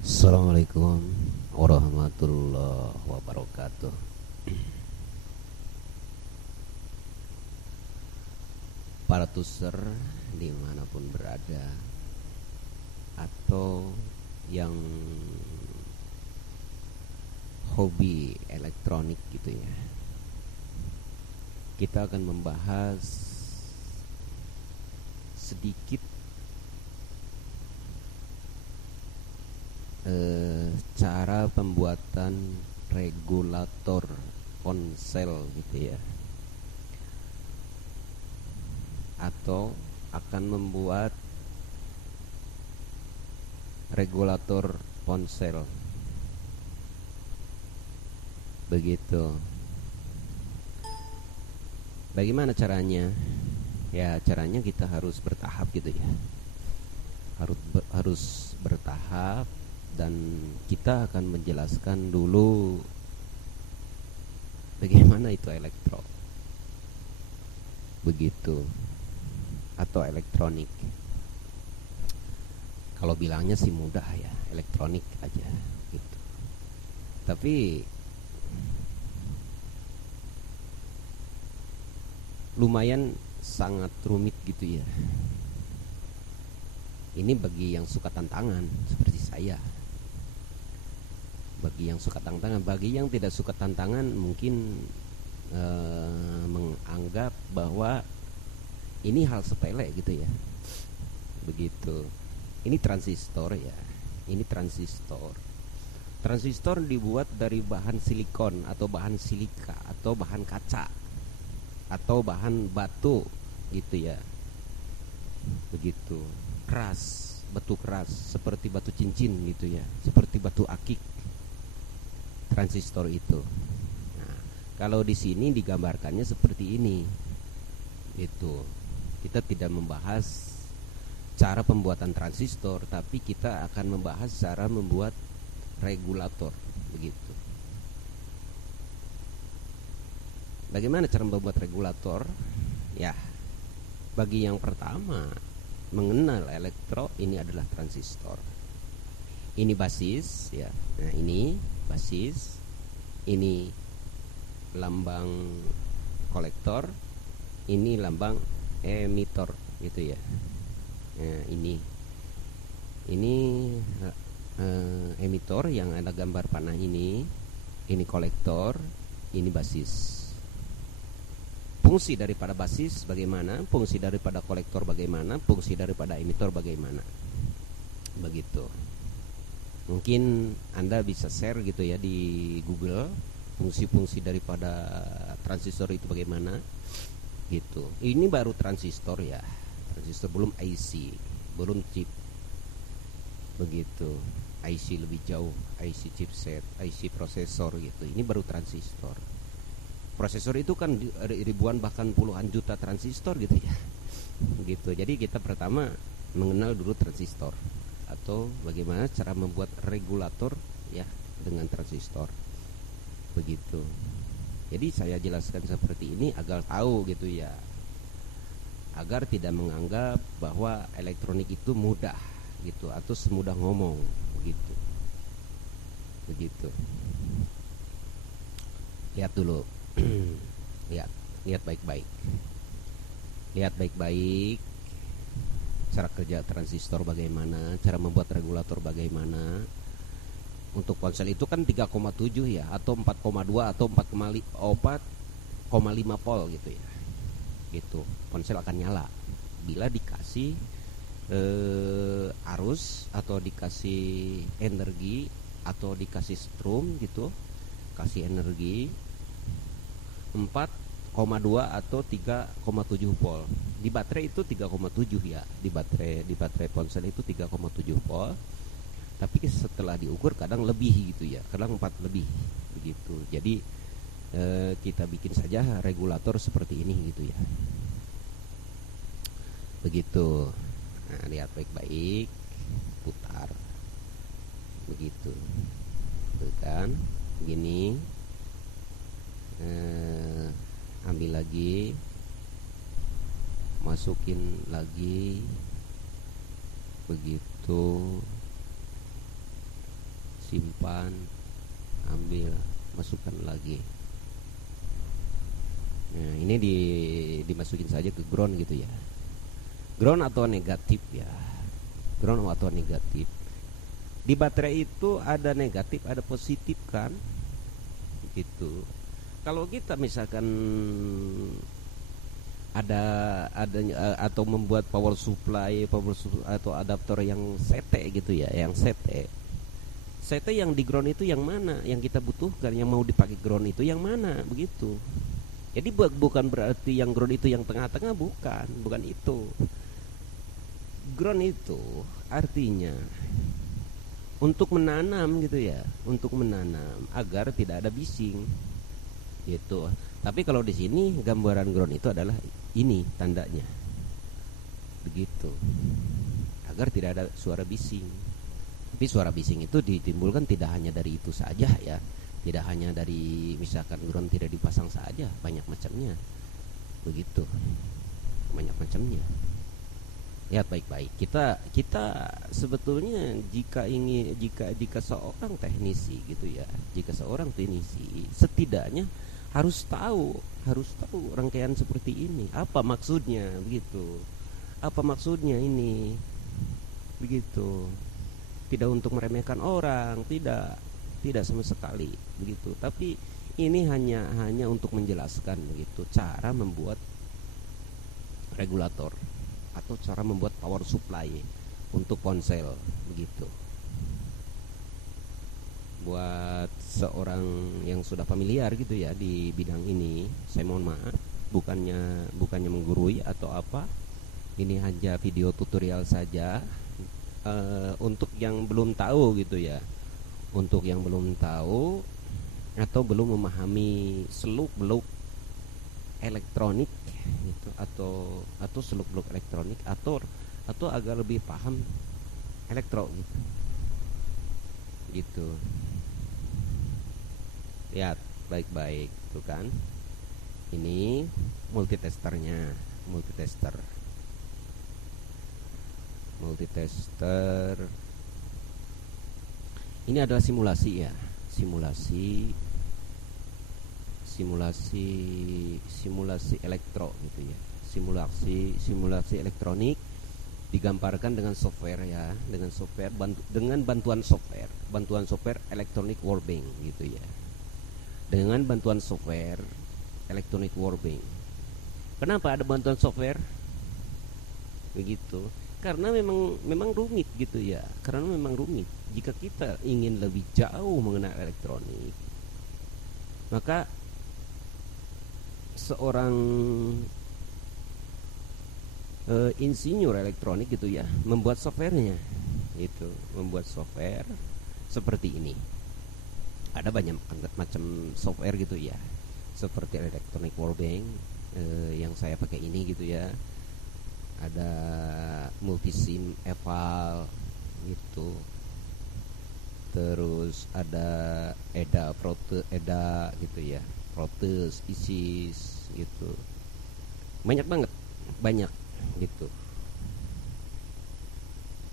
Assalamualaikum warahmatullahi wabarakatuh. Para tuser dimanapun berada, atau yang hobi elektronik gitu ya, kita akan membahas sedikit cara pembuatan regulator ponsel gitu ya, atau akan membuat regulator ponsel begitu. Bagaimana caranya? Ya, caranya kita harus bertahap gitu ya, harus bertahap, dan kita akan menjelaskan dulu bagaimana itu elektro begitu, atau elektronik. Kalau bilangnya sih mudah ya, elektronik aja gitu. Tapi lumayan sangat rumit gitu ya. Ini bagi yang suka tantangan seperti saya. Bagi yang suka tantangan, bagi yang tidak suka tantangan mungkin menganggap bahwa ini hal sepele gitu ya. Begitu. Ini transistor ya. Ini transistor. Transistor dibuat dari bahan silikon atau bahan silika atau bahan kaca atau bahan batu gitu ya. Begitu. Keras, batu keras seperti batu cincin gitu ya, seperti batu akik. Transistor itu. Nah, kalau di sini digambarkannya seperti ini. Itu. Kita tidak membahas cara pembuatan transistor, tapi kita akan membahas cara membuat regulator begitu. Bagaimana cara membuat regulator? Ya, bagi yang pertama mengenal elektro, ini adalah transistor. Ini basis ya. Nah, ini basis. Ini lambang kolektor. Ini lambang emitor gitu ya. Nah, ini emitor yang ada gambar panah ini. Ini kolektor, ini basis. Fungsi daripada basis bagaimana, fungsi daripada kolektor bagaimana, fungsi daripada emitor bagaimana. Begitu. Mungkin Anda bisa share gitu ya di Google, fungsi-fungsi daripada transistor itu bagaimana gitu. Ini baru transistor ya. Transistor, belum IC, belum chip. Begitu. IC lebih jauh, IC chipset, IC prosesor gitu. Ini baru transistor. Prosesor itu kan ribuan bahkan puluhan juta transistor gitu ya. Begitu. Jadi kita pertama mengenal dulu transistor, atau bagaimana cara membuat regulator ya dengan transistor. Begitu. Jadi saya jelaskan seperti ini agar tahu gitu ya, agar tidak menganggap bahwa elektronik itu mudah gitu, atau semudah ngomong begitu. Begitu. Lihat dulu. lihat baik-baik. Lihat baik-baik cara kerja transistor bagaimana, cara membuat regulator bagaimana. Untuk ponsel itu kan 3,7 ya, atau 4,2 atau 4,5 volt gitu ya. Gitu. Ponsel akan nyala bila dikasih arus, atau dikasih energi, atau dikasih strom gitu. Kasih energi 4,2 atau 3,7 volt. Di baterai itu 3,7 ya. Di baterai ponsel itu 3,7 volt. Tapi setelah diukur kadang lebih gitu ya, kadang 4 lebih begitu. Jadi kita bikin saja regulator seperti ini gitu ya. Begitu. Nah, lihat baik-baik, putar. Begitu. Tuh kan, gini. Ambil lagi, masukin lagi, begitu. simpan, ambil, masukkan lagi. Nah, ini dimasukin saja ke ground gitu ya. Ground atau negatif ya. Ground atau negatif. Di baterai itu ada negatif, ada positif kan? Gitu. Kalau kita misalkan ada atau membuat power supply atau adaptor yang CT gitu ya, yang CT yang di ground itu yang mana, yang kita butuhkan, yang mau dipakai ground itu yang mana, begitu. Jadi bukan berarti yang ground itu yang tengah-tengah, bukan itu. Ground itu artinya untuk menanam gitu ya, untuk menanam agar tidak ada bising gitu. Tapi kalau di sini gambaran ground itu adalah ini tandanya, begitu, agar tidak ada suara bising. Tapi suara bising itu ditimbulkan tidak hanya dari itu saja ya, tidak hanya dari misalkan ground tidak dipasang saja, banyak macamnya, begitu, banyak macamnya. Lihat baik-baik. Kita sebetulnya jika seorang teknisi gitu ya, jika seorang teknisi setidaknya harus tahu rangkaian seperti ini, apa maksudnya, begitu. Apa maksudnya ini, begitu. Tidak untuk meremehkan orang, tidak sama sekali, begitu. Tapi ini hanya untuk menjelaskan begitu cara membuat regulator atau cara membuat power supply untuk ponsel, begitu. Buat seorang yang sudah familiar gitu ya di bidang ini, saya mohon maaf, bukannya menggurui atau apa. Ini hanya video tutorial saja untuk yang belum tahu gitu ya. Untuk yang belum tahu atau belum memahami seluk-beluk elektronik gitu, atau seluk-beluk elektronik atau agak lebih paham elektro gitu. Lihat baik-baik tuh kan, ini multitester. Ini adalah simulasi ya, simulasi elektro gitu ya, simulasi elektronik digambarkan dengan software ya, dengan bantuan software electronic workbench gitu ya, dengan bantuan software electronic workbench. Kenapa ada bantuan software begitu? Karena memang rumit gitu ya, karena memang rumit. Jika kita ingin lebih jauh mengenal elektronik, maka seorang insinyur elektronik gitu ya membuat softwarenya itu, membuat software seperti ini. Ada banyak macam software gitu ya, seperti electronic workbench yang saya pakai ini gitu ya. Ada multisim eval gitu, terus ada EDA gitu ya, Proteus, ISIS gitu, banyak gitu,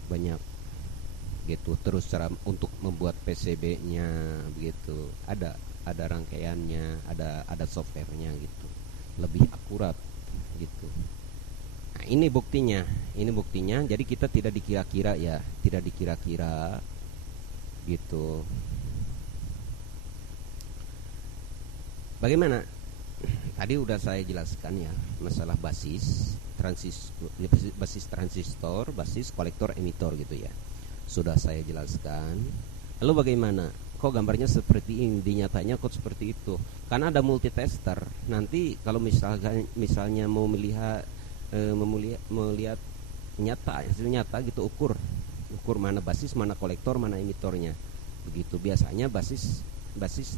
banyak gitu. Terus cara untuk membuat PCB-nya begitu, ada rangkaiannya, ada softwarenya gitu, lebih akurat gitu. Nah, ini buktinya. Jadi kita tidak dikira-kira gitu. Bagaimana? Tadi udah saya jelaskan ya masalah basis transistor, basis kolektor emitor gitu ya. Sudah saya jelaskan. Lalu bagaimana? Kok gambarnya seperti ini, di nyatanya kok seperti itu? Karena ada multitester. Nanti kalau misalnya mau melihat hasil nyata gitu, ukur mana basis, mana kolektor, mana emitornya begitu. Biasanya basis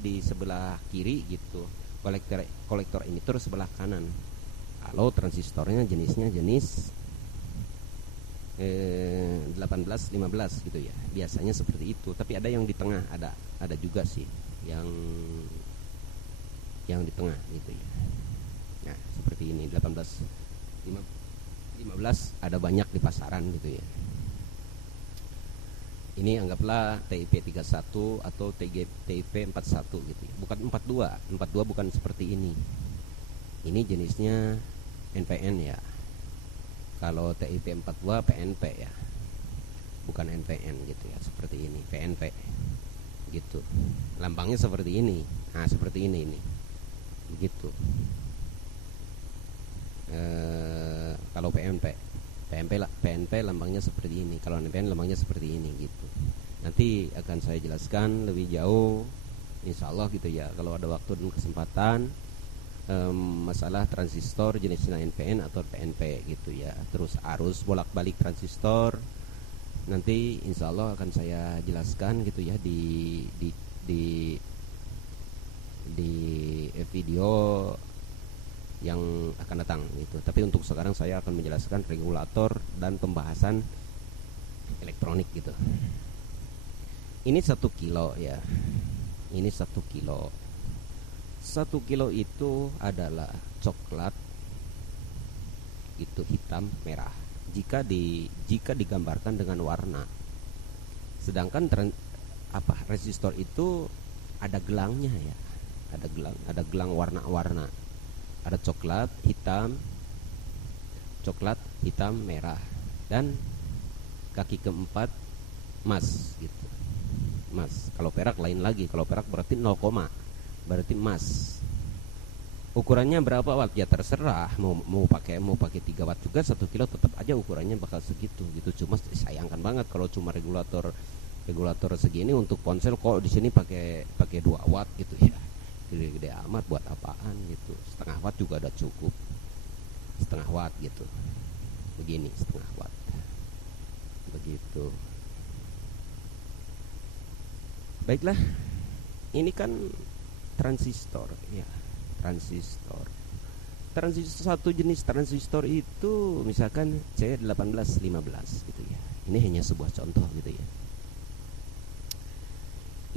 di sebelah kiri gitu, kolektor emitor sebelah kanan. Kalau transistornya jenisnya jenis 18 15 gitu ya, biasanya seperti itu. Tapi ada yang di tengah, ada juga sih yang di tengah gitu ya. Nah seperti ini 18 15 ada banyak di pasaran gitu ya. Ini anggaplah TIP 31 atau TIP 41 gitu ya. Bukan 42. 42 bukan seperti ini. Ini jenisnya NPN ya. Kalau TIP 42 PNP ya. Bukan NPN gitu ya, seperti ini, PNP. Gitu. Lambangnya seperti ini. Nah, seperti ini. Begitu. Kalau PNP lambangnya seperti ini. Kalau NPN lambangnya seperti ini gitu. Nanti akan saya jelaskan lebih jauh, insya Allah gitu ya, kalau ada waktu dan kesempatan, masalah transistor jenisnya NPN atau PNP gitu ya. Terus arus bolak-balik transistor nanti insya Allah akan saya jelaskan gitu ya di video yang akan datang gitu. Tapi untuk sekarang saya akan menjelaskan regulator dan pembahasan elektronik gitu. Ini 1 kilo ya. Ini 1 kilo. 1 kilo itu adalah coklat itu hitam merah. Jika digambarkan dengan warna. Sedangkan resistor itu ada gelangnya ya. Ada gelang warna-warna. Ada coklat, hitam, merah, dan kaki keempat emas gitu. Emas. Kalau perak lain lagi. Kalau perak berarti 0, berarti emas. Ukurannya berapa watt ya terserah. Mau pakai 3 watt juga 1 kilo tetap aja ukurannya bakal segitu gitu. Cuma sayangkan banget kalau cuma regulator segini untuk ponsel, kok di sini pakai 2 watt gitu ya. Gede-gede amat, buat apaan gitu. Setengah watt juga ada cukup. Setengah watt gitu. Begini setengah watt. Begitu. Baiklah. Ini kan transistor ya. Transistor satu jenis transistor itu misalkan C1815 gitu ya. Ini hanya sebuah contoh gitu ya.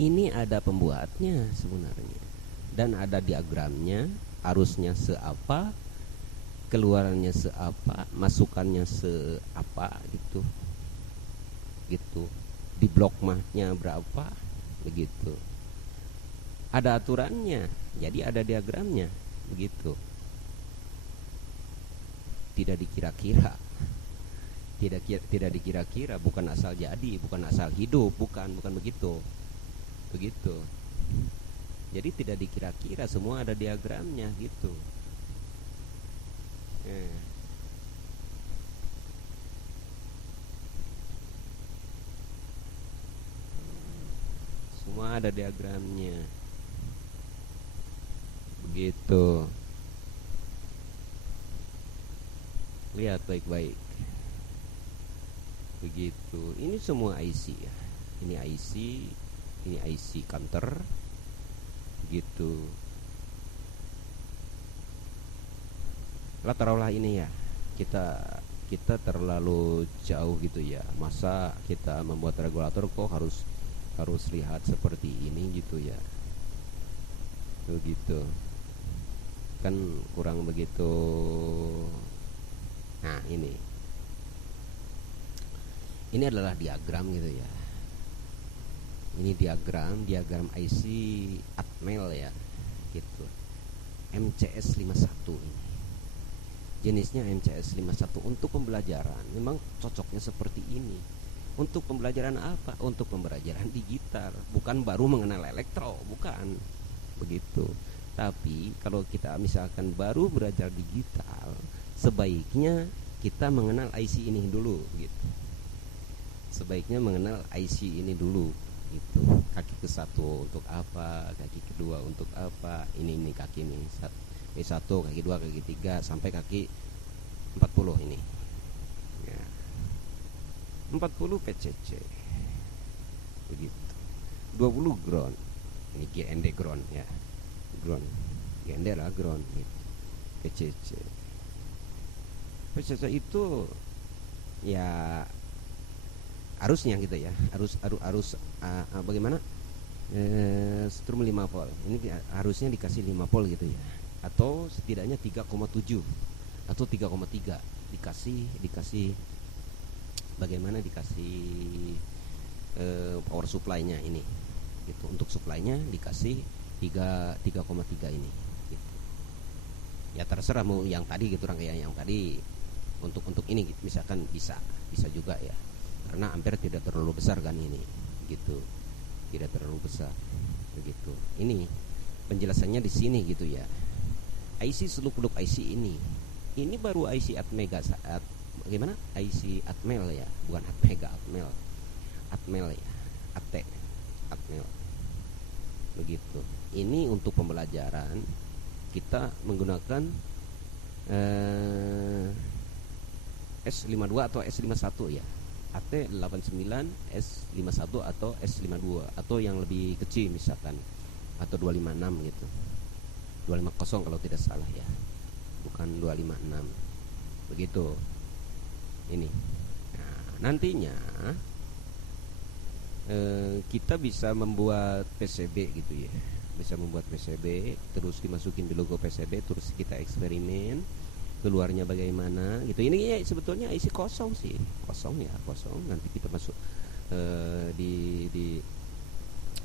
Ini ada pembuatnya sebenarnya. Dan ada diagramnya, arusnya seapa, keluarannya seapa, masukannya seapa gitu. Di blok mahnya berapa begitu. Ada aturannya, jadi ada diagramnya begitu. Tidak dikira-kira, bukan asal jadi, bukan asal hidup, bukan begitu. Jadi tidak dikira-kira, semua ada diagramnya gitu. Semua ada diagramnya. Begitu. Lihat baik-baik. Begitu. Ini semua IC ya. Ini IC counter. Gitu. Lah taruhlah ini ya. Kita terlalu jauh gitu ya. Masa kita membuat regulator kok harus lihat seperti ini gitu ya. Begitu. Kan kurang begitu. Nah, ini adalah diagram gitu ya. Ini diagram IC Atmel ya, gitu. MCS 51 ini. Jenisnya MCS 51 untuk pembelajaran. Memang cocoknya seperti ini. Untuk pembelajaran apa? Untuk pembelajaran digital, bukan baru mengenal elektro, bukan. Begitu. Tapi kalau kita misalkan baru belajar digital, sebaiknya kita mengenal IC ini dulu gitu. Sebaiknya mengenal IC ini dulu gitu. Kaki ke-1 untuk apa, kaki kedua untuk apa, ini kaki ini K1, kaki 2, kaki 3 sampai kaki 40 ini ya. 40 PCC begitu. 20 ground. Ini GND ground ya. Ground. GND lah ground gitu. PCC itu ya arusnya gitu ya. Arus bagaimana? Strum 5 volt. Ini harusnya dikasih 5 volt gitu ya. Atau setidaknya 3,7 atau 3,3 dikasih bagaimana dikasih power supply-nya ini gitu. Untuk supply-nya dikasih 3,3 ini gitu. Ya terserah mau yang tadi gitu, rangkaian yang tadi untuk ini misalkan bisa juga ya, karena ampere tidak terlalu besar kan ini gitu, tidak terlalu besar begitu. Ini penjelasannya di sini gitu ya. IC seluk-beluk IC ini baru IC Atmega saat bagaimana IC Atmel ya, bukan Atmega, Atmel ya, Atmel begitu. Ini untuk pembelajaran kita menggunakan S52 atau S51 ya, AT89, S51 atau S52, atau yang lebih kecil misalkan atau 256 gitu, 250 kalau tidak salah ya, bukan 256 begitu. Ini nah, nantinya kita bisa membuat PCB gitu ya, bisa membuat PCB terus dimasukin di logo PCB, terus kita eksperimen keluarnya bagaimana gitu. Ini ya sebetulnya IC kosong sih, kosong. Nanti kita masuk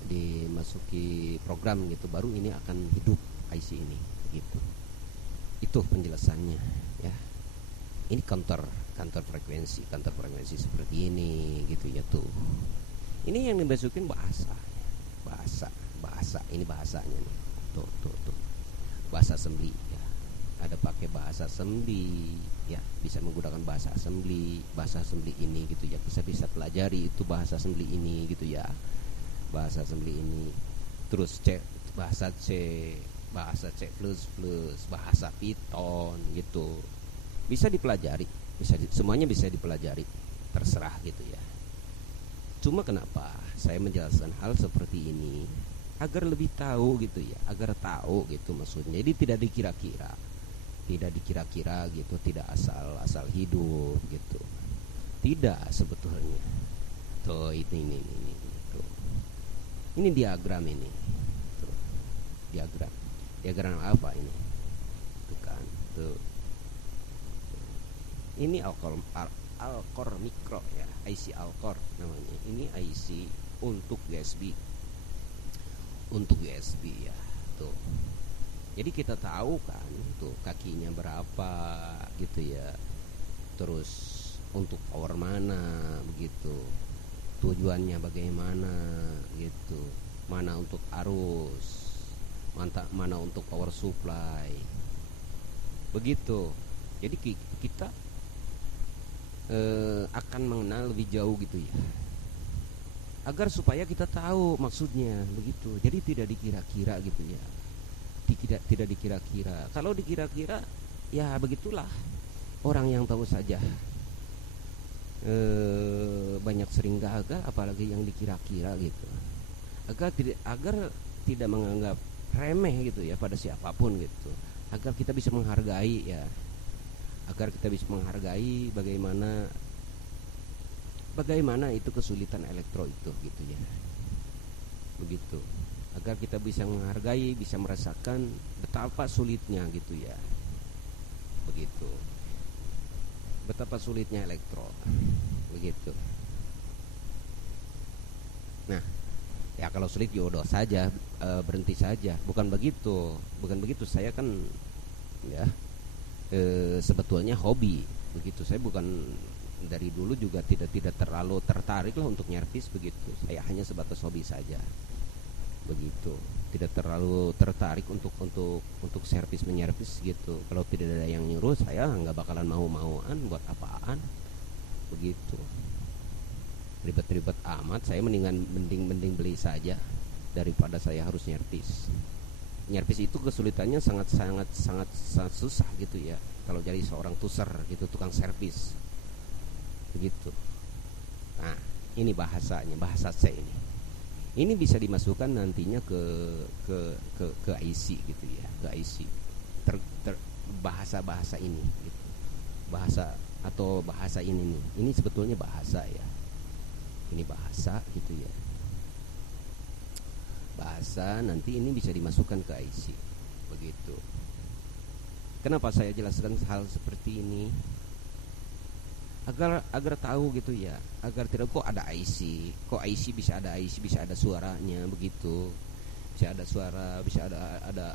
dimasuki program gitu, baru ini akan hidup IC ini gitu. Itu penjelasannya ya. Ini counter frekuensi seperti ini gitu ya tuh. Ini yang dimasukin bahasa. Ini bahasanya nih. Tuh. Bahasa assembly ya. Ada pakai bahasa assembly ya, bisa menggunakan bahasa assembly ini gitu ya. Bisa pelajari itu bahasa assembly ini gitu ya. Bahasa assembly ini. Terus bahasa C++, bahasa Python gitu. Bisa dipelajari, semuanya bisa dipelajari, terserah gitu ya. Cuma kenapa saya menjelaskan hal seperti ini, agar lebih tahu gitu ya, agar tahu gitu maksudnya. Jadi tidak dikira-kira gitu, tidak asal hidup gitu, tidak sebetulnya. Tuh ini tuh. Ini diagram ini tuh. diagram apa ini tuh kan tuh. Ini Alcor Micro ya, IC Alcor namanya. Ini IC untuk USB ya tuh. Jadi kita tahu kan tuh kakinya berapa gitu ya, terus untuk power mana begitu, tujuannya bagaimana gitu, mana untuk arus, mana untuk power supply begitu. Jadi kita akan mengenal lebih jauh gitu ya, agar supaya kita tahu maksudnya begitu. Jadi tidak dikira-kira gitu ya, tidak dikira-kira. Kalau dikira-kira ya begitulah, orang yang tahu saja banyak sering gagal, apalagi yang dikira-kira gitu. Agar tidak menganggap remeh gitu ya pada siapapun gitu, agar kita bisa menghargai ya, agar kita bisa menghargai bagaimana itu kesulitan elektro itu gitu ya, begitu. Agar kita bisa menghargai, bisa merasakan betapa sulitnya gitu ya, begitu, betapa sulitnya elektro begitu. Nah ya, kalau sulit yaudah saja, berhenti saja. Bukan begitu. Saya kan ya sebetulnya hobi begitu. Saya bukan dari dulu juga tidak terlalu tertarik lah untuk nyervis begitu. Saya hanya sebatas hobi saja begitu, tidak terlalu tertarik untuk servis menyervis gitu. Kalau tidak ada yang nyuruh, saya nggak bakalan mau-mauan, buat apaan begitu, ribet-ribet amat. Saya mending beli saja daripada saya harus nyervis. Nyervis itu kesulitannya sangat susah gitu ya, kalau jadi seorang tuser gitu, tukang servis begitu. Nah ini bahasanya, bahasa C ini bisa dimasukkan nantinya ke IC gitu ya, ke IC bahasa ini gitu. Bahasa atau bahasa ini nih, ini sebetulnya bahasa ya, ini bahasa gitu ya, bahasa. Nanti ini bisa dimasukkan ke IC begitu. Kenapa saya jelaskan hal seperti ini? agar tahu gitu ya, agar tidak kok ada IC bisa ada IC bisa ada suaranya begitu, bisa ada suara, bisa ada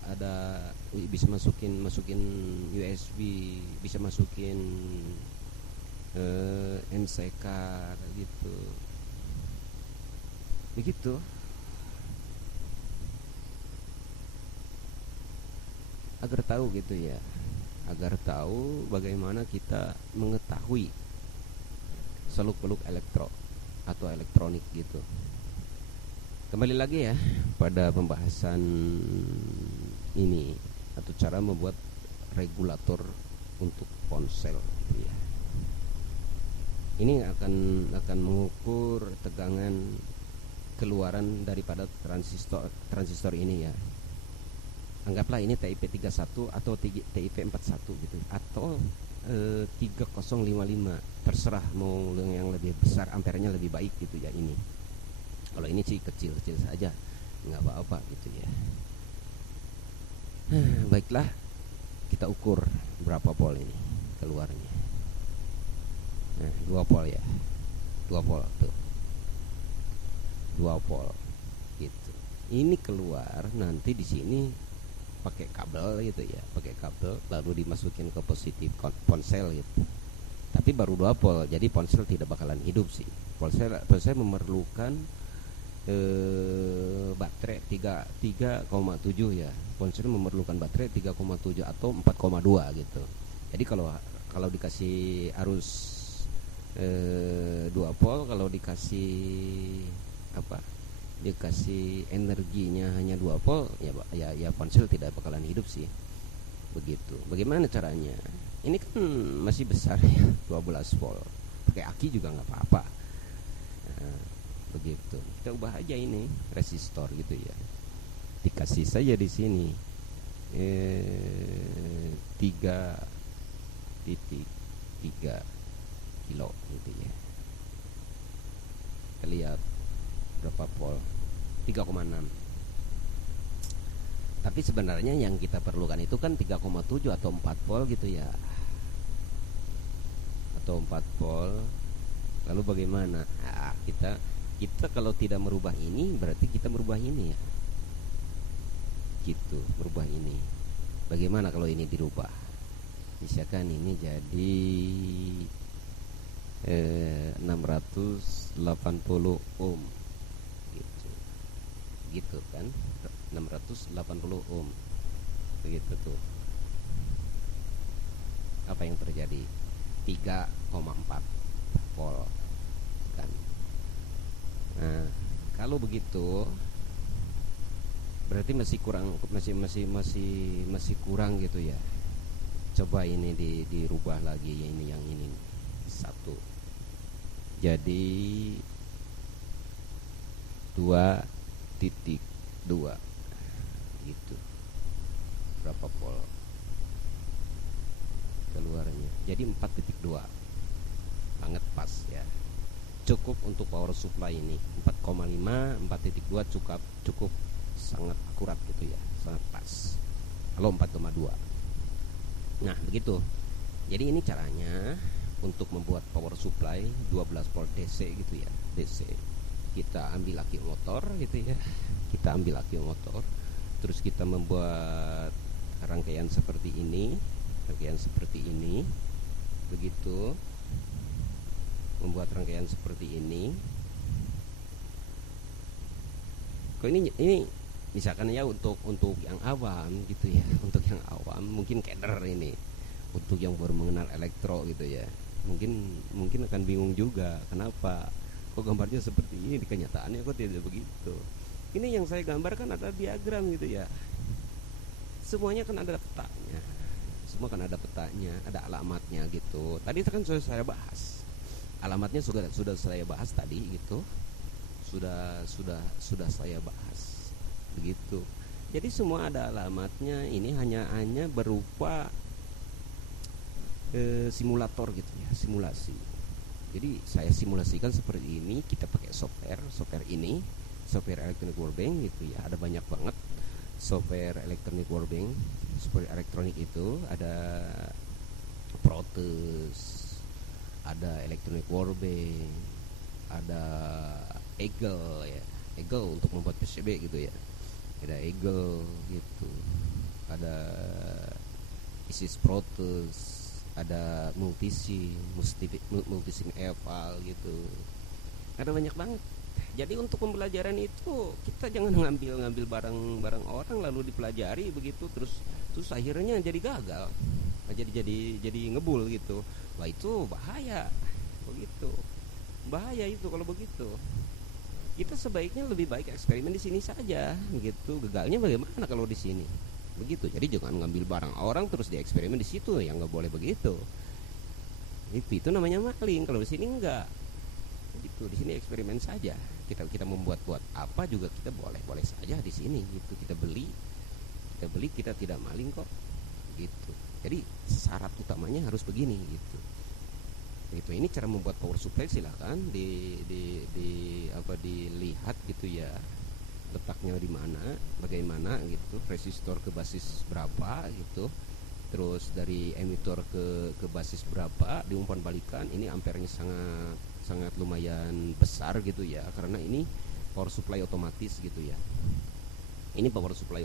bisa masukin USB, bisa masukin MC card gitu begitu. Agar tahu gitu ya, agar tahu bagaimana kita mengetahui seluk-beluk elektro atau elektronik gitu. Kembali lagi ya pada pembahasan ini, atau cara membuat regulator untuk ponsel gitu ya. Ini akan mengukur tegangan keluaran daripada transistor ini ya. Anggaplah ini TIP 31 atau TIP 41 gitu, atau 3055, terserah mau yang lebih besar ampernya lebih baik gitu ya ini. Kalau ini sih kecil-kecil saja, nggak apa-apa gitu ya. Baiklah, kita ukur berapa volt ini keluarnya. 2 volt ya, 2 volt tuh, 2 volt gitu. Ini keluar nanti di sini pakai kabel gitu ya, pakai kabel lalu dimasukin ke positif ponsel gitu. Tapi baru 2 volt, jadi ponsel tidak bakalan hidup sih. Ponsel memerlukan baterai 3,7 ya. Ponsel memerlukan baterai 3,7 atau 4,2 gitu. Jadi kalau dikasih arus 2 volt, kalau dikasih dikasih energinya hanya 2 volt ya ponsel tidak bakalan hidup sih. Begitu. Bagaimana caranya? Ini kan masih besar ya, 12 volt. Pakai aki juga nggak apa-apa. Nah, begitu. Kita ubah aja ini resistor gitu ya. Dikasih saja di sini 3,3 kilo gitu ya. Kita lihat berapa volt, 3,6. Tapi sebenarnya yang kita perlukan itu kan 3,7 atau 4 volt gitu ya, atau 4 volt. Lalu bagaimana? Nah, kita kalau tidak merubah ini berarti kita merubah ini ya, gitu, merubah ini. Bagaimana kalau ini dirubah? Misalkan ini jadi 680 ohm gitu kan, 680 ohm begitu tuh. Apa yang terjadi? 3,4 volt kan. Nah, kalau begitu berarti masih kurang gitu ya. Coba ini dirubah lagi ya, ini yang ini 1. Jadi 2,2 gitu. Berapa volt keluarnya? Jadi 4,2. Banget pas ya. Cukup untuk power supply ini 4,5, 4,2 cukup sangat akurat gitu ya, sangat pas. Kalau 4,2. Nah, begitu. Jadi ini caranya untuk membuat power supply 12 volt DC gitu ya, DC. Kita ambil aki motor gitu ya, kita ambil aki motor, terus kita membuat rangkaian seperti ini, begitu, membuat rangkaian seperti ini. Kok ini misalkan ya untuk yang awam gitu ya, untuk yang awam mungkin keder ini, untuk yang baru mengenal elektro gitu ya, mungkin akan bingung juga, kenapa kok gambarnya seperti ini, di kenyataannya kok tidak begitu. Ini yang saya gambarkan adalah diagram gitu ya, semuanya kan ada petanya, semua kan ada petanya, ada alamatnya gitu. Tadi kan sudah saya bahas, alamatnya sudah saya bahas tadi gitu, sudah saya bahas begitu. Jadi semua ada alamatnya. Ini hanya berupa simulator gitu ya, simulasi. Jadi saya simulasikan seperti ini. Kita pakai software ini, software electronic workbench gitu ya. Ada banyak banget software electronic workbench, software elektronik itu. Ada Proteus, ada electronic warbank, ada Eagle ya, Eagle untuk membuat PCB gitu ya, ada Eagle gitu, ada Isis Proteus, ada multisim eval gitu, ada banyak banget. Jadi untuk pembelajaran itu kita jangan ngambil barang orang lalu dipelajari begitu terus akhirnya jadi gagal, jadi ngebul gitu. Wah itu bahaya begitu, bahaya itu kalau begitu. Kita sebaiknya lebih baik eksperimen di sini saja gitu. Gagalnya bagaimana kalau di sini begitu. Jadi jangan ngambil barang orang terus dieksperimen di situ, yang nggak boleh begitu. Itu namanya maling. Kalau di sini enggak gitu, di sini eksperimen saja. Kita membuat apa juga kita boleh saja di sini gitu. Kita beli kita tidak maling kok gitu. Jadi syarat utamanya harus begini gitu. Ini cara membuat power supply, silahkan dilihat gitu ya, letaknya di mana, bagaimana gitu, resistor ke basis berapa gitu, terus dari emitor ke basis berapa, diumpan balikan. Ini ampernya sangat lumayan besar gitu ya, karena ini power supply otomatis gitu ya. Ini power supply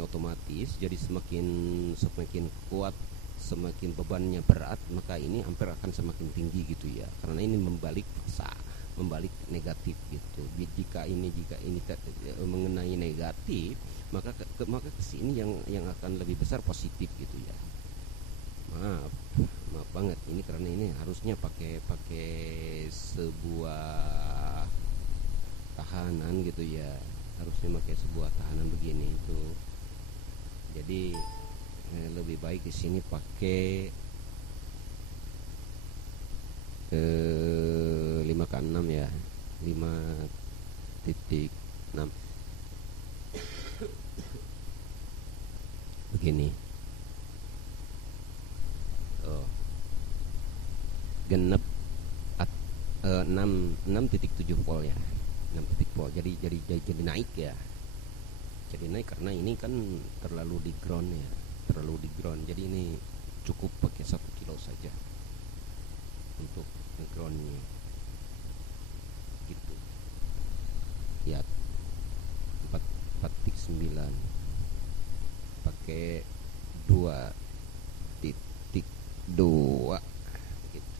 otomatis, jadi semakin kuat, semakin bebannya berat, maka ini ampere akan semakin tinggi gitu ya, karena ini membalik negatif gitu. Jika ini mengenai negatif, maka kesini yang akan lebih besar positif gitu ya. Maaf banget ini, karena ini harusnya pakai sebuah tahanan gitu ya, harusnya pakai sebuah tahanan begini itu. Jadi lebih baik di sini pakai 5K6 ya, 5.6 begini. Genep 6.7 volt ya, 6 volt. Jadi naik ya, jadi naik karena ini kan terlalu di ground. Jadi ini cukup pakai 1 kilo saja untuk groundnya gitu ya. 4.9 pakai 2.2 gitu.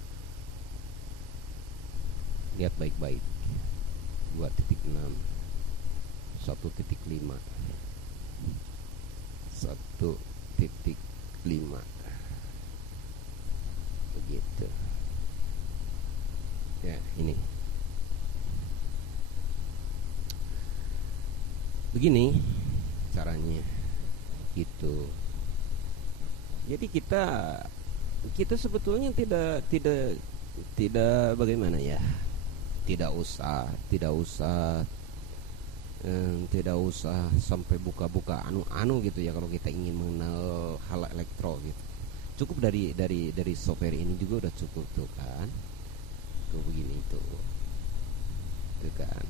Lihat baik-baik, 2.6, 1.5, 1.5 begitu ya. Ini begini caranya gitu. Jadi kita sebetulnya tidak bagaimana ya, tidak usah sampai buka-buka anu gitu ya, kalau kita ingin mengenal hal elektro gitu. Cukup dari software ini juga udah cukup tuh kan. Tuh begini tuh kan.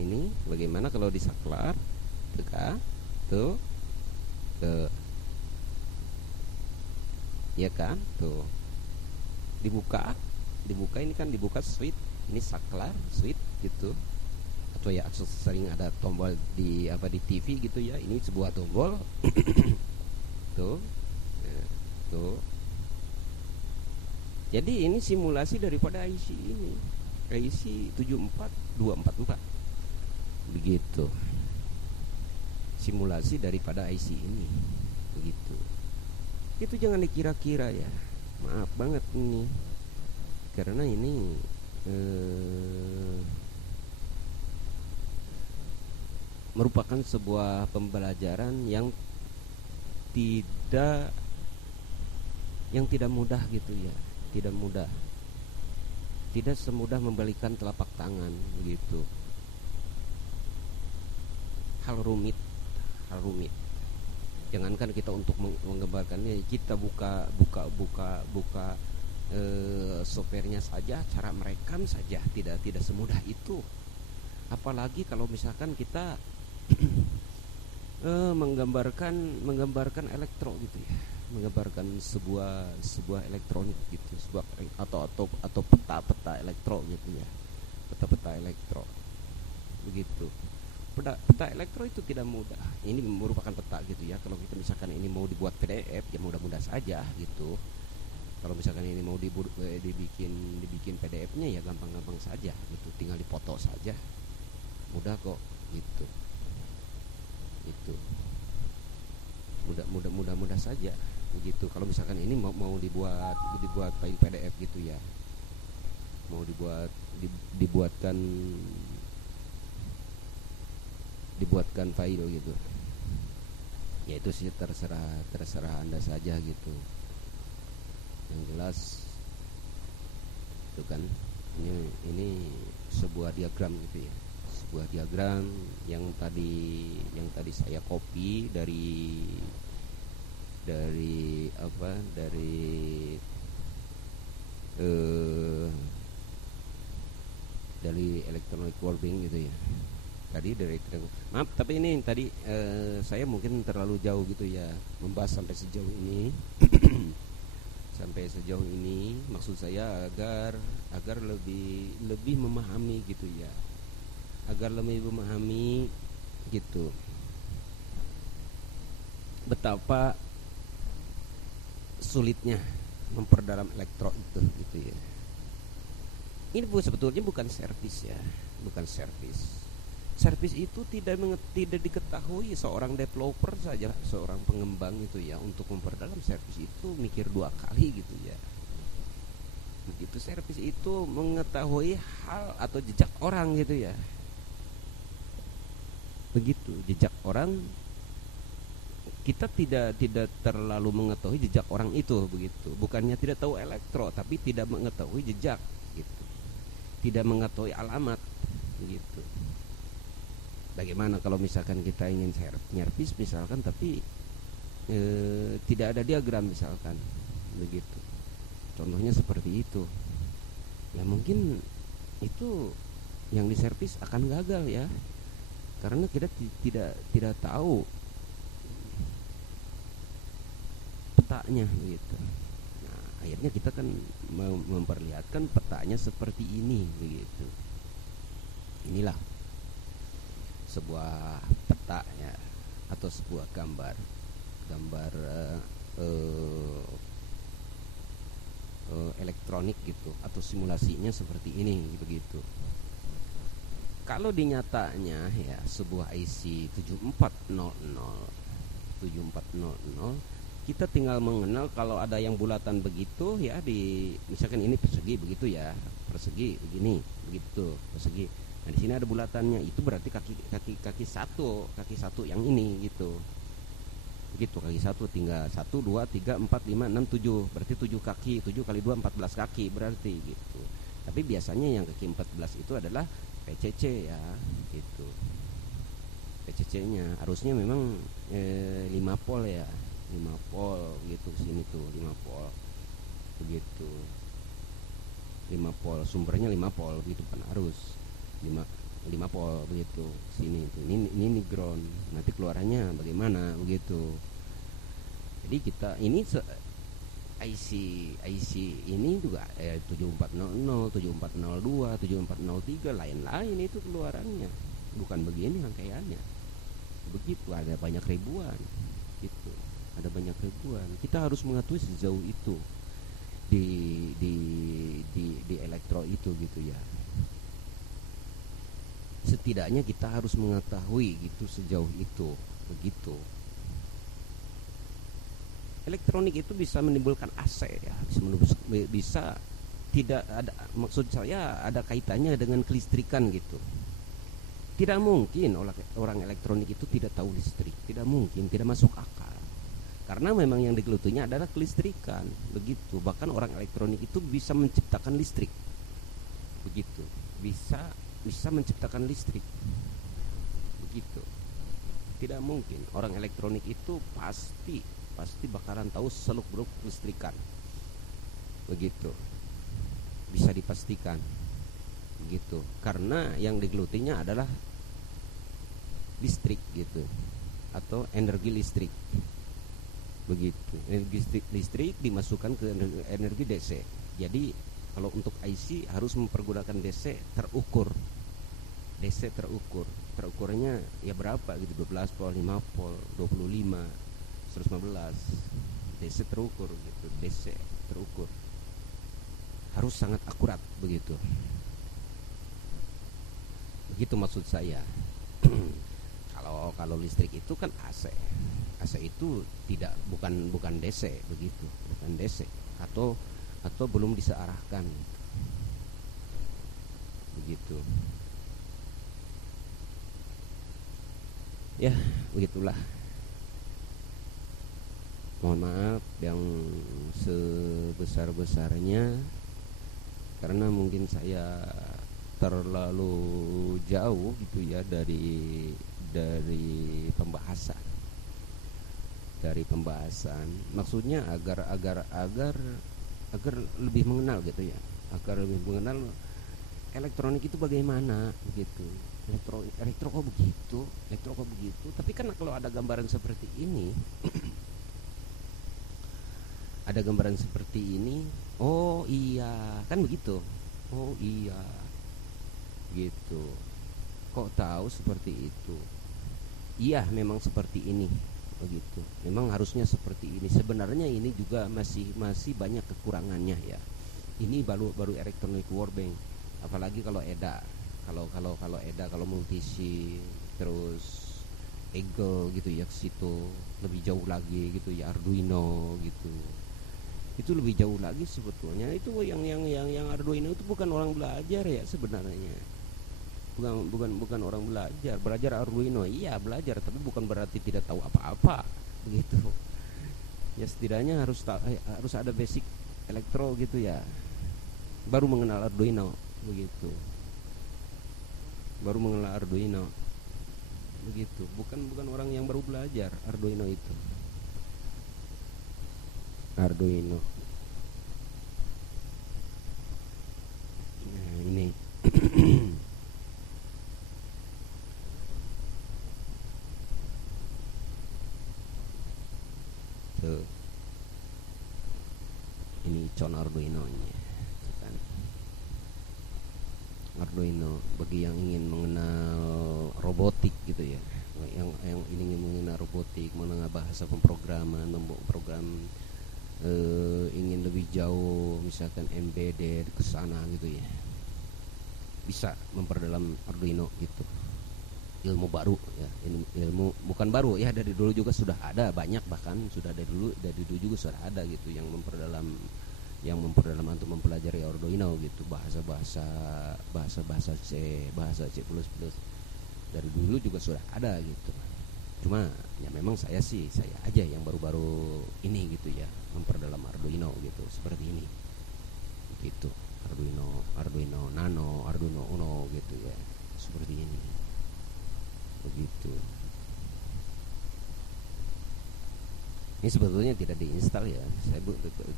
Ini bagaimana kalau disaklar tuh kan. Tuh ya kan, tuh dibuka ini kan, dibuka switch, ini saklar switch gitu, atau ya sering ada tombol di TV gitu ya. Ini sebuah tombol tuh. Jadi ini simulasi daripada IC ini, IC 74244 begitu, simulasi daripada IC ini begitu. Itu jangan dikira-kira ya, maaf banget ini, karena ini merupakan sebuah pembelajaran yang tidak mudah gitu ya, tidak semudah membalikan telapak tangan begitu. Hal rumit. Jangankan kita untuk menggambarkannya, kita buka softwarenya saja, cara merekam saja tidak semudah itu. Apalagi kalau misalkan kita menggambarkan elektro gitu ya, menggambarkan sebuah elektronik gitu, sebuah atau peta-peta elektro gitu ya, peta-peta elektro begitu. Peta elektro itu tidak mudah. Ini merupakan peta gitu ya. Kalau kita misalkan ini mau dibuat PDF ya mudah-mudah saja gitu. Kalau misalkan ini mau dibikin PDF-nya ya gampang-gampang saja gitu, tinggal dipoto saja, mudah kok gitu. Itu mudah saja begitu. Kalau misalkan ini mau dibuat file PDF gitu ya, mau dibuatkan file gitu ya, itu sih terserah Anda saja gitu. Yang jelas itu kan ini sebuah diagram gitu ya, sebuah diagram yang tadi saya copy dari electronic worlding gitu ya. Tadi maaf, tapi ini tadi saya mungkin terlalu jauh gitu ya membahas sampai sejauh ini. Sampai sejauh ini maksud saya agar lebih memahami gitu ya, agar lebih memahami gitu betapa sulitnya memperdalam elektro itu gitu ya. Ini sebetulnya bukan servis ya, bukan servis. Servis itu tidak diketahui seorang developer saja, seorang pengembang itu ya, untuk memperdalam servis itu mikir 2 kali gitu ya. Begitu servis itu mengetahui hal atau jejak orang gitu ya. Begitu jejak orang, kita tidak terlalu mengetahui jejak orang itu begitu. Bukannya tidak tahu elektro, tapi tidak mengetahui jejak gitu. Tidak mengetahui alamat begitu. Bagaimana kalau misalkan kita ingin nyervis misalkan, tapi tidak ada diagram misalkan begitu. Contohnya seperti itu. Ya mungkin itu yang diservis akan gagal ya. Karena kita tidak tahu petanya begitu. Nah, akhirnya kita kan memperlihatkan petanya seperti ini begitu. Inilah sebuah peta ya, atau sebuah gambar elektronik gitu, atau simulasinya seperti ini begitu. Kalau dinyatanya ya sebuah IC 7400 kita tinggal mengenal kalau ada yang bulatan begitu ya, misalkan ini persegi begitu ya, persegi begini begitu, persegi. Nah, di sini ada bulatannya, itu berarti kaki satu yang ini gitu. Begitu, kaki satu tinggal 1 2 3 4 5 6 7. Berarti 7 kaki, 7 kali 2 14 kaki berarti gitu. Tapi biasanya yang kaki 14 itu adalah PCC ya gitu. PCC-nya harusnya memang 5 pol ya. 5 pol gitu, sini tuh 5 pol. Begitu. 5 pol, sumbernya 5 pol gitu kan, harus 5 pol begitu. Sini tuh ini ground, nanti keluarannya bagaimana begitu. Jadi kita ini IC ini juga 7400, 7402, 7403 lain-lain itu keluarannya, bukan begini rangkaiannya. Begitu, ada banyak ribuan gitu, ada banyak ribuan. Kita harus mengetahui sejauh itu di elektro itu gitu ya. Setidaknya kita harus mengetahui gitu sejauh itu begitu. Elektronik itu bisa menimbulkan AC ya, bisa tidak ada, maksud saya ada kaitannya dengan kelistrikan gitu. Tidak mungkin orang elektronik itu tidak tahu listrik, tidak mungkin, tidak masuk akal. Karena memang yang digelutinya adalah kelistrikan begitu. Bahkan orang elektronik itu bisa menciptakan listrik begitu, bisa menciptakan listrik begitu. Tidak mungkin orang elektronik itu pasti bakalan tahu seluk beluk listrikan begitu, bisa dipastikan begitu, karena yang digelutinya adalah listrik gitu. atau energi listrik. Begitu. Energi listrik dimasukkan ke energi DC. Jadi kalau untuk IC harus mempergunakan DC terukur. DC terukur. Terukurnya ya berapa gitu, 12 volt, 5 volt, 25, 115. DC terukur gitu. DC terukur. Harus sangat akurat begitu. Begitu maksud saya. Kalau listrik itu kan AC. AC itu bukan DC begitu, bukan DC atau belum disearahkan begitu. Ya, begitulah. Mohon maaf yang sebesar-besarnya karena mungkin saya terlalu jauh gitu ya dari pembahasan. Maksudnya agar lebih mengenal gitu ya, agar lebih mengenal elektronik itu bagaimana begitu. Elektro kok begitu. Tapi kan kalau ada gambaran seperti ini ada gambaran seperti ini, oh iya kan begitu, oh iya gitu, kok tahu seperti itu, iya memang seperti ini begitu, memang harusnya seperti ini. Sebenarnya ini juga masih banyak kekurangannya ya. Ini baru electronic workbench, apalagi kalau EDA, kalau multisi terus Eagle gitu ya, ke situ lebih jauh lagi gitu ya, Arduino gitu, itu lebih jauh lagi sebetulnya. Itu yang Arduino itu bukan orang belajar ya sebenarnya, bukan orang belajar Arduino, iya belajar, tapi bukan berarti tidak tahu apa-apa begitu ya. Setidaknya harus ada basic elektro gitu ya, baru mengenal Arduino begitu, bukan orang yang baru belajar Arduino itu. Nah ini tuh, ini icon Arduino-nya kan. Arduino bagi yang ingin mengenal robotik gitu ya, yang ingin mengenal robotik, mengenal bahasa pemrograman, memprogram, ingin lebih jauh misalkan embedded ke sana gitu ya, bisa memperdalam Arduino gitu. Ilmu baru ya, ilmu bukan baru ya, dari dulu juga sudah ada, banyak bahkan sudah dari dulu juga sudah ada gitu yang memperdalam untuk mempelajari Arduino gitu, bahasa C, bahasa C++, dari dulu juga sudah ada gitu. Cuma ya memang saya aja yang baru-baru ini gitu ya, memperdalam Arduino gitu, seperti ini gitu. Arduino Nano, Arduino Uno gitu ya, seperti ini begitu. Ini sebetulnya tidak diinstal ya, saya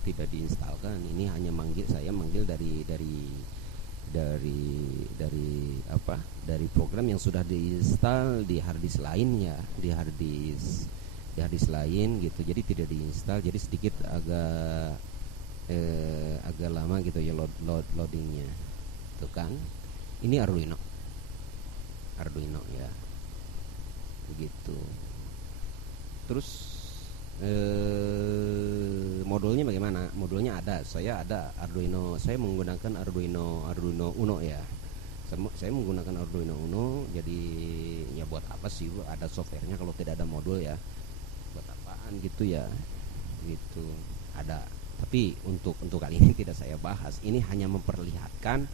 tidak diinstalkan. Ini hanya manggil dari program yang sudah diinstal di harddisk lain ya, di harddisk lain gitu. Jadi tidak diinstal, jadi sedikit agak lama gitu ya loadingnya. Tuh kan, ini Arduino ya, begitu. Terus modulnya bagaimana? Modulnya ada, saya ada Arduino, saya menggunakan Arduino Uno ya. Saya menggunakan Arduino Uno. Jadi ya buat apa sih ada softwarenya kalau tidak ada modul ya, buat apaan gitu ya, gitu. Ada, tapi untuk kali ini tidak saya bahas. Ini hanya memperlihatkan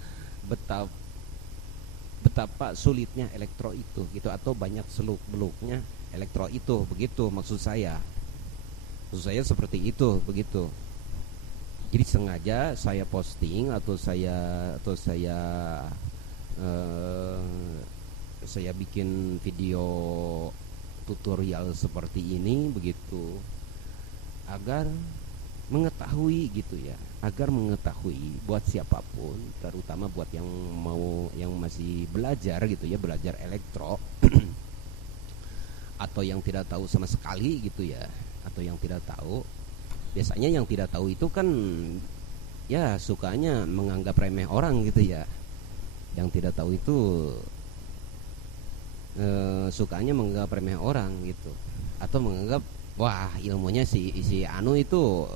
betapa sulitnya elektro itu gitu, atau banyak seluk beluknya elektro itu begitu. Maksud saya seperti itu begitu. Jadi sengaja saya posting atau saya bikin video tutorial seperti ini begitu, agar mengetahui gitu ya, agar mengetahui buat siapapun, terutama buat yang masih belajar gitu ya, belajar elektro atau yang tidak tahu sama sekali gitu ya, atau yang tidak tahu. Biasanya yang tidak tahu itu kan ya sukanya menganggap remeh orang gitu ya. Yang tidak tahu itu sukanya menganggap remeh orang gitu, atau menganggap wah ilmunya si anu itu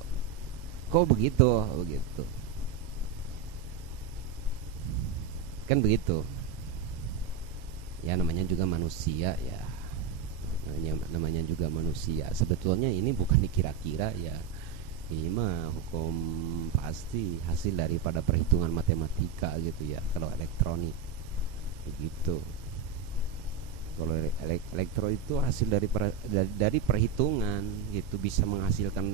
kok begitu begitu, kan begitu ya. Namanya juga manusia ya, namanya juga manusia. Sebetulnya ini bukan dikira-kira ya, ini mah hukum pasti, hasil daripada perhitungan matematika gitu ya kalau elektronik begitu. Kalau elektro itu hasil dari perhitungan gitu, bisa menghasilkan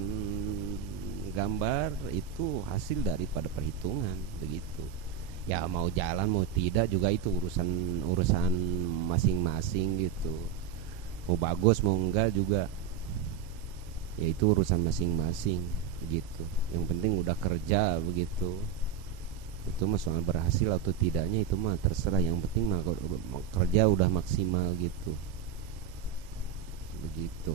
gambar itu hasil daripada perhitungan begitu. Ya mau jalan mau tidak juga itu urusan masing-masing gitu. Mau bagus mau enggak juga ya itu urusan masing-masing begitu. Yang penting udah kerja begitu. Itu mah soal berhasil atau tidaknya itu mah terserah, yang penting mah kerja udah maksimal gitu begitu.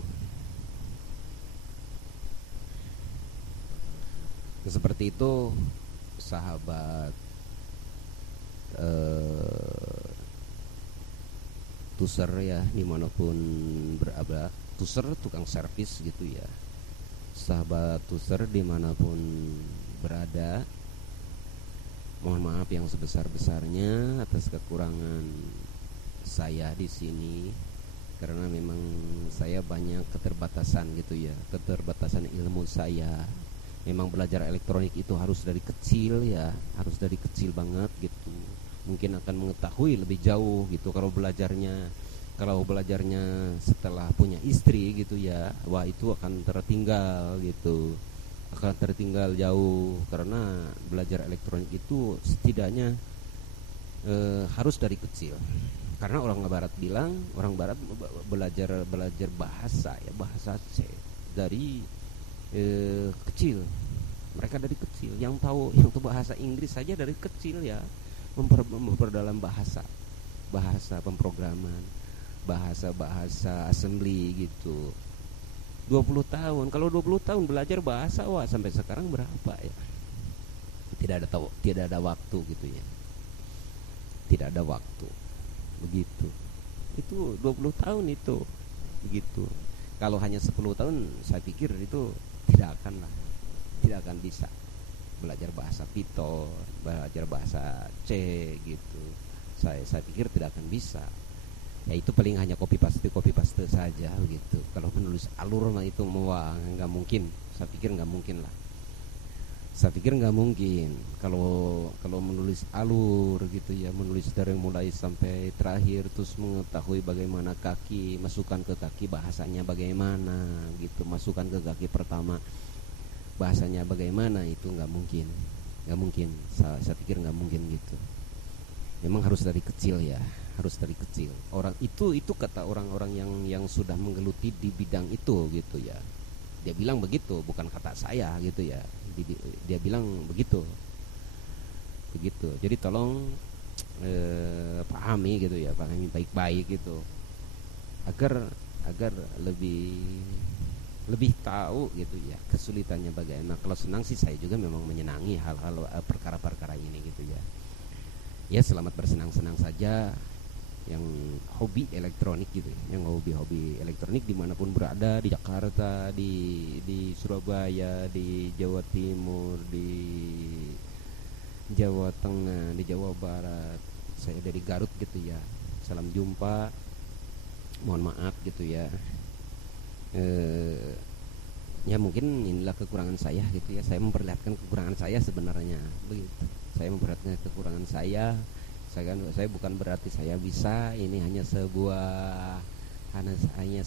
Seperti itu sahabat tuser ya, dimanapun berada. Tuser tukang servis gitu ya, sahabat tuser dimanapun berada. Mohon maaf yang sebesar-besarnya atas kekurangan saya di sini, karena memang saya banyak keterbatasan gitu ya, keterbatasan ilmu saya. Memang belajar elektronik itu harus dari kecil ya, harus dari kecil banget gitu. Mungkin akan mengetahui lebih jauh gitu kalau belajarnya setelah punya istri gitu ya, wah itu akan tertinggal gitu, akan tertinggal jauh. Karena belajar elektronik itu setidaknya harus dari kecil. Karena orang barat belajar bahasa ya, bahasa C dari kecil. Mereka dari kecil yang tahu bahasa Inggris saja dari kecil ya, memperdalam bahasa pemrograman, bahasa assembly gitu. 20 tahun. Kalau 20 tahun belajar bahasa, wah sampai sekarang berapa ya? Tidak ada waktu gitu ya. Tidak ada waktu. Begitu. Itu 20 tahun itu. Begitu. Kalau hanya 10 tahun saya pikir itu tidak akan bisa belajar bahasa Python, belajar bahasa C gitu. Saya pikir tidak akan bisa. Ya itu paling hanya copy paste saja begitu. Kalau menulis alur mah itu wah nggak mungkin. Saya pikir nggak mungkin lah. Kalau menulis alur gitu ya, menulis dari mulai sampai terakhir, terus mengetahui bagaimana kaki, masukkan ke kaki bahasanya bagaimana gitu, masukkan ke kaki pertama bahasanya bagaimana, itu nggak mungkin. Saya pikir nggak mungkin gitu. Memang harus dari kecil ya, harus dari kecil. Orang itu kata orang-orang yang sudah menggeluti di bidang itu gitu ya. Dia bilang begitu, bukan kata saya gitu ya. Dia bilang begitu. Jadi tolong pahami gitu ya, pahami baik-baik gitu. Agar lebih tahu gitu ya kesulitannya bagaimana. Kalau senang sih saya juga memang menyenangi hal-hal perkara-perkara ini gitu ya. Ya selamat bersenang-senang saja yang hobi elektronik gitu ya, yang hobi elektronik dimanapun berada, di Jakarta, di Surabaya, di Jawa Timur, di Jawa Tengah, di Jawa Barat. Saya dari Garut gitu ya, salam jumpa, mohon maaf gitu ya. Ya mungkin inilah kekurangan saya gitu ya, saya memperlihatkan kekurangan saya sebenarnya begitu. Saya memperlihatkan kekurangan saya bukan berarti saya bisa. Ini hanya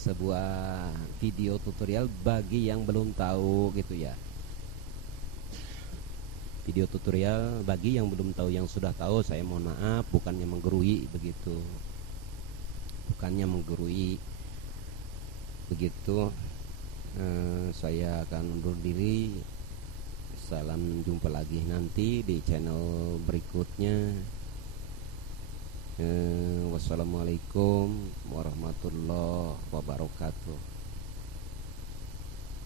sebuah video tutorial bagi yang belum tahu gitu ya. Video tutorial bagi yang belum tahu. Yang sudah tahu saya mohon maaf, bukannya menggurui begitu. Saya akan undur diri. Salam, jumpa lagi nanti di channel berikutnya. Wassalamualaikum warahmatullahi wabarakatuh.